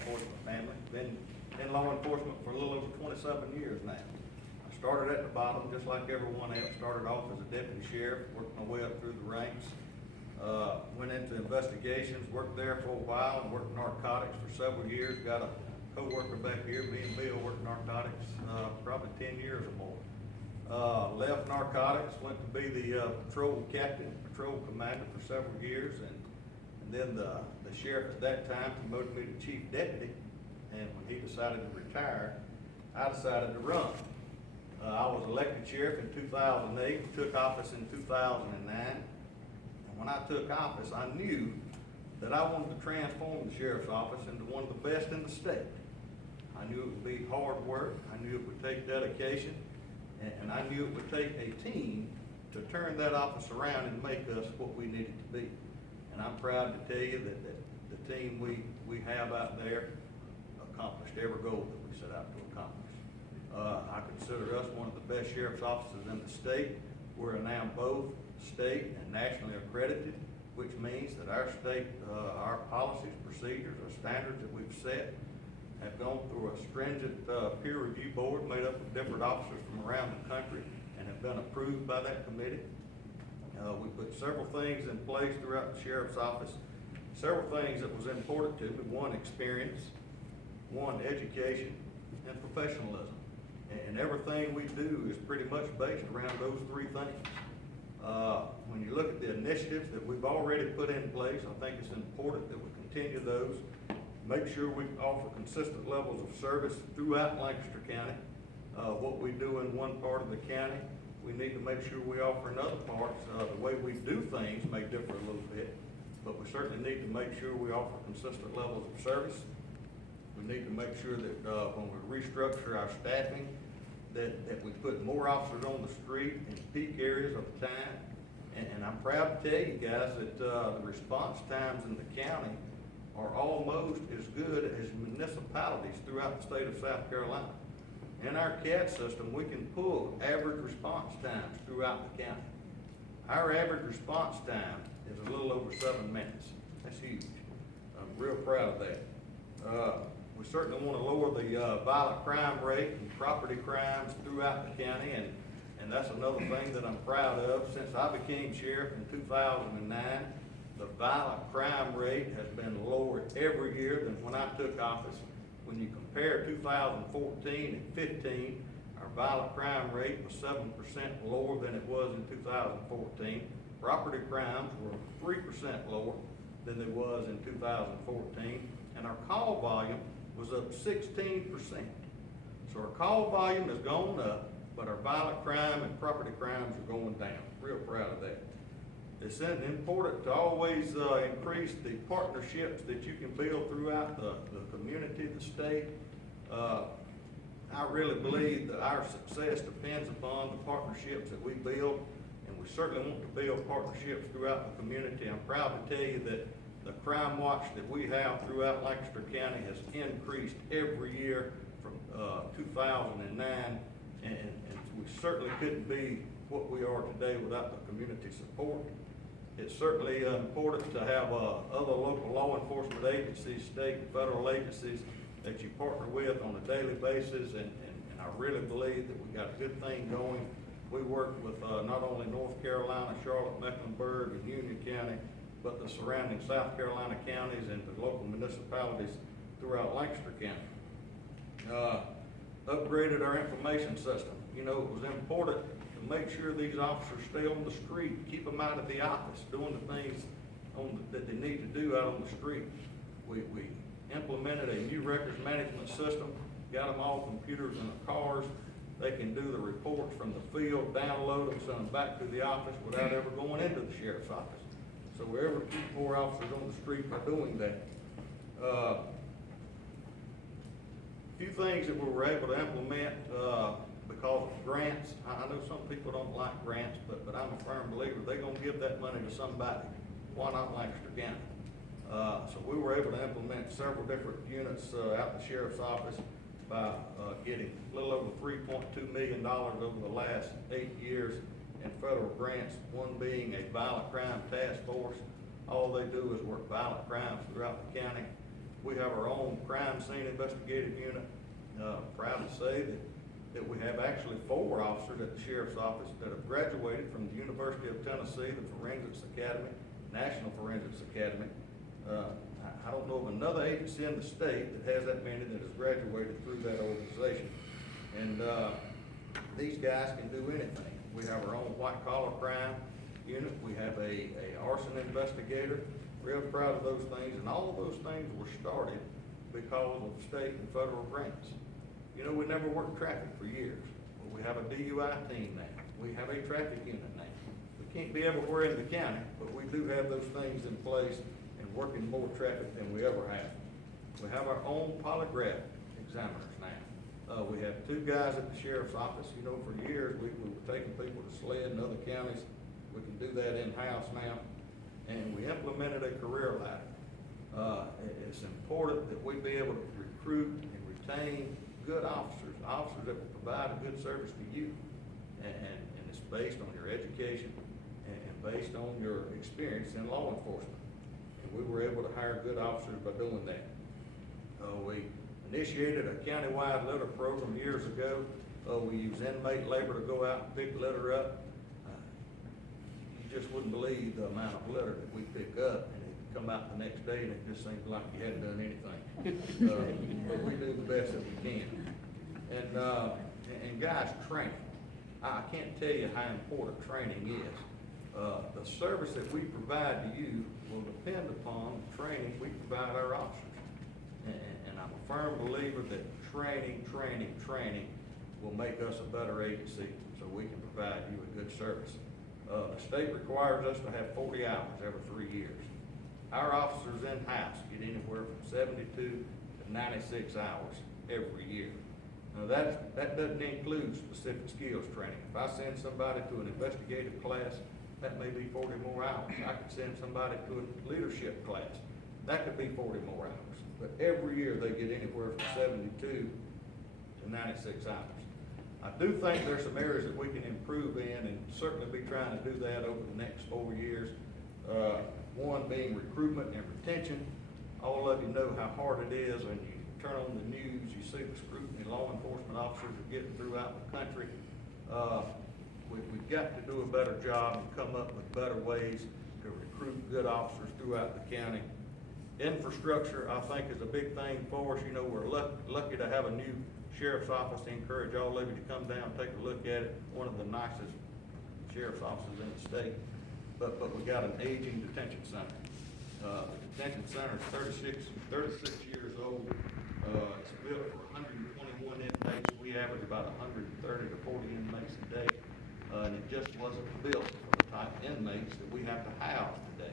enforcement family. Been in law enforcement for a little over 27 years now. I started at the bottom, just like everyone else. Started off as a deputy sheriff, worked my way up through the ranks. Went into investigations, worked there for a while, and worked narcotics for several years. Got a co-worker back here, me and Bill worked narcotics, probably 10 years or more. Left narcotics, went to be the patrol captain, patrol commander for several years, and then the sheriff at that time promoted me to chief deputy, and when he decided to retire, I decided to run. I was elected sheriff in 2008, took office in 2009, and when I took office, I knew that I wanted to transform the sheriff's office into one of the best in the state. I knew it would be hard work, I knew it would take dedication, and I knew it would take a team to turn that office around and make us what we needed to be. And I'm proud to tell you that the team we have out there accomplished every goal that we set out to accomplish. I consider us one of the best sheriff's offices in the state. We're now both state and nationally accredited, which means that our state, our policies, procedures, our standards that we've set have gone through a stringent peer review board made up of different officers from around the country and have been approved by that committee. We put several things in place throughout the sheriff's office. Several things that was important to me. One, experience. One, education and professionalism. And everything we do is pretty much based around those three things. When you look at the initiatives that we've already put in place, I think it's important that we continue those. Make sure we offer consistent levels of service throughout Lancaster County. What we do in one part of the county, we need to make sure we offer in other parts. The way we do things may differ a little bit, but we certainly need to make sure we offer consistent levels of service. We need to make sure that when we restructure our staffing, that we put more officers on the street in peak areas of the time. And I'm proud to tell you guys that the response times in the county are almost as good as municipalities throughout the state of South Carolina. In our CAT system, we can pull average response times throughout the county. Our average response time is a little over 7 minutes. That's huge. I'm real proud of that. We certainly want to lower the violent crime rate and property crimes throughout the county, and that's another thing that I'm proud of. Since I became sheriff in 2009, the violent crime rate has been lower every year than when I took office. When you compare 2014 and 15, our violent crime rate was 7% lower than it was in 2014. Property crimes were 3% lower than they was in 2014, and our call volume was up 16%. So our call volume has gone up, but our violent crime and property crimes are going down. Real proud of that. It's important to always increase the partnerships that you can build throughout the community, the state. I really believe that our success depends upon the partnerships that we build, and we certainly want to build partnerships throughout the community. I'm proud to tell you that the crime watch that we have throughout Lancaster County has increased every year from 2009, and we certainly couldn't be what we are today without the community support. It's certainly important to have other local law enforcement agencies, state and federal agencies that you partner with on a daily basis, and I really believe that we got a good thing going. We work with not only North Carolina, Charlotte, Mecklenburg, and Union County, but the surrounding South Carolina counties and the local municipalities throughout Lancaster County. Upgraded our information system. You know, it was important to make sure these officers stay on the street, keep them out of the office, doing the things that they need to do out on the street. We implemented a new records management system, got them all computers in the cars. They can do the reports from the field, download them, send them back to the office without ever going into the sheriff's office. So we're able to keep more officers on the street by doing that. A few things that we were able to implement because of grants. I know some people don't like grants, but I'm a firm believer they're going to give that money to somebody. Why not Lancaster County? So we were able to implement several different units out in the sheriff's office by getting a little over $3.2 million over the last 8 years in federal grants, one being a violent crime task force. All they do is work violent crimes throughout the county. We have our own crime scene investigative unit. Proud to say that we have actually 4 officers at the sheriff's office that have graduated from the University of Tennessee, the Forensics Academy, National Forensics Academy. I don't know of another agency in the state that has that many that has graduated through that organization. And these guys can do anything. We have our own white collar crime unit. We have a arson investigator. Real proud of those things, and all of those things were started because of state and federal grants. You know, we never worked traffic for years. Well, we have a DUI team now. We have a traffic unit now. We can't be everywhere in the county, but we do have those things in place and working more traffic than we ever have. We have our own polygraph examiners now. We have 2 guys at the sheriff's office. You know, for years, we were taking people to SLED and other counties. We can do that in-house now. And we implemented a career ladder. It's important that we be able to recruit and retain good officers that will provide a good service to you. And it's based on your education and based on your experience in law enforcement. And we were able to hire good officers by doing that. We initiated a countywide litter program years ago. We use inmate labor to go out and pick litter up. You just wouldn't believe the amount of litter that we pick up, and it come out the next day and it just seems like you hadn't done anything. But we do the best that we can. And guys, training. I can't tell you how important training is. The service that we provide to you will depend upon the training we provide our officers. And I'm a firm believer that training will make us a better agency so we can provide you a good service. The state requires us to have 40 hours every 3 years. Our officers in-house get anywhere from 72 to 96 hours every year. Now that doesn't include specific skills training. If I send somebody to an investigative class, that may be 40 more hours. I could send somebody to a leadership class. That could be 40 more hours. But every year they get anywhere from 72 to 96 hours. I do think there's some areas that we can improve in, and certainly be trying to do that over the next 4 years. One being recruitment and retention. All of you know how hard it is when you turn on the news, you see the scrutiny law enforcement officers are getting throughout the country. We've got to do a better job and come up with better ways to recruit good officers throughout the county. Infrastructure, I think, is a big thing for us. You know, we're lucky to have a new sheriff's office. I encourage all of you to come down and take a look at it. One of the nicest sheriff's offices in the state. But we got an aging detention center. The detention center is 36 years old. It's built for 121 inmates. We average about 130 to 40 inmates a day. And it just wasn't built for the type of inmates that we have to house today.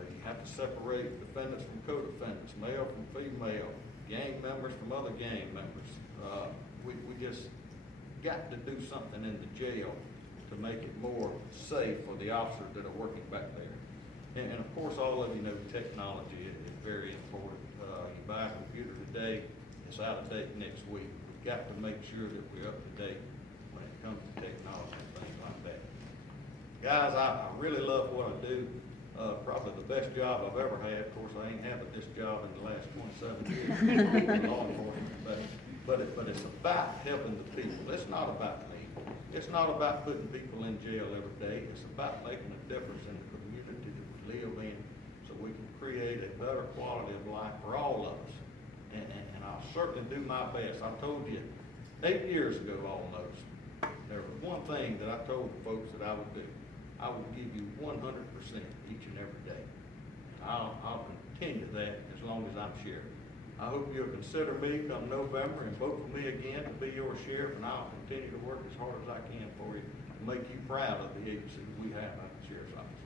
You have to separate defendants from co-defendants, male from female, gang members from other gang members. We just got to do something in the jail to make it more safe for the officers that are working back there. And of course, all of you know technology is very important. You buy a computer today, it's out of date next week. We've got to make sure that we're up to date when it comes to technology and things like that. Guys, I really love what I do. Probably the best job I've ever had. Of course, I ain't had this job in the last 27 years in law enforcement. But it's about helping the people. It's not about me. It's not about putting people in jail every day. It's about making a difference in the community that we live in so we can create a better quality of life for all of us. And I'll certainly do my best. I told you 8 years ago almost, there was one thing that I told the folks that I would do. I will give you 100% each and every day. I'll continue that as long as I'm sheriff. I hope you'll consider me come November and vote for me again to be your sheriff, and I'll continue to work as hard as I can for you to make you proud of the agency we have at the sheriff's office.